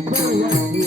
पाहिजे